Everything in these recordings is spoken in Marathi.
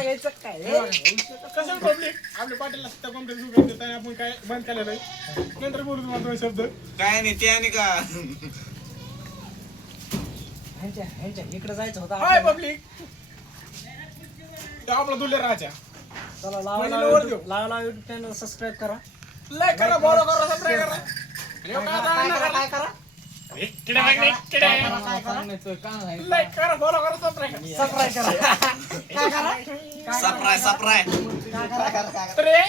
मला घ्यायचं काय कसं पब्लिक आपल्या पाटीलला सत्ता कॉम्प्लेक्स उघडून देत आणि आपण काय बंद केलं नाही नंतर बोलू तुम्हाला दोन शब्द काय नाही ते आणि का ह्यांच्या इकडे जायचं होतं हाय आपल्याला. पब्लिक तो आपला दुले राजा चला म्हणजे लोवर देऊ. लावा युट्यूब चॅनल सबस्क्राईब करा लाईक करा फॉलो करा सबस्क्राईब करा काय करा लाईक करा फॉलो करा सबस्क्राईब करा सबस्क्राईब करा काय करा सप्राय तर हे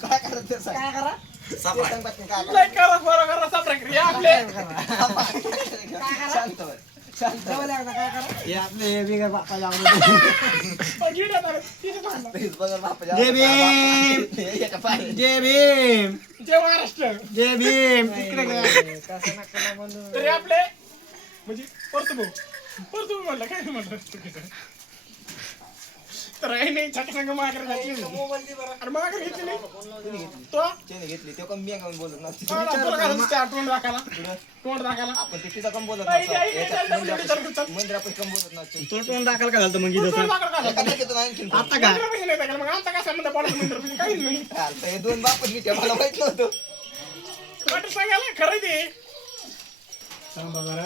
काय करा लाईक करा फॉलो करा सबस्क्राईब करा हे आपले डबल एकदा काय करा हे आपले हे बिगर बाप्पाला आवडत पगीड येणार तिथे थांबा. जय भीम जय भीम जय महाराष्ट्र जय भीम इकडे कसं नका म्हणून तर हे आपले म्हणजे परतुभाऊ म्हणलं काय म्हणलं चुकीचं तर आहे नाही छाटा संघ माघार घातली अरे माघार घेतली नाही तो घेतली तो कमी बोलत ना तुला घालायचं त्या तोंड दाखाला आपण तिकीचा कम बोलत आई, आई, आई, आई, आई, आई, मंदिर आपण कम बोलत नसतो तो टोन दाखल का झालं मग तोंड दाखल घाला. आणखी आता का मंदिरापाशी नाही टाकायला, मग आता काय संबंध पडला मंदिरापाशी? काहीच नाही हे दोन बापच मी मला माहित नव्हतं वाटत सांगायला खरं ते थांबा जरा.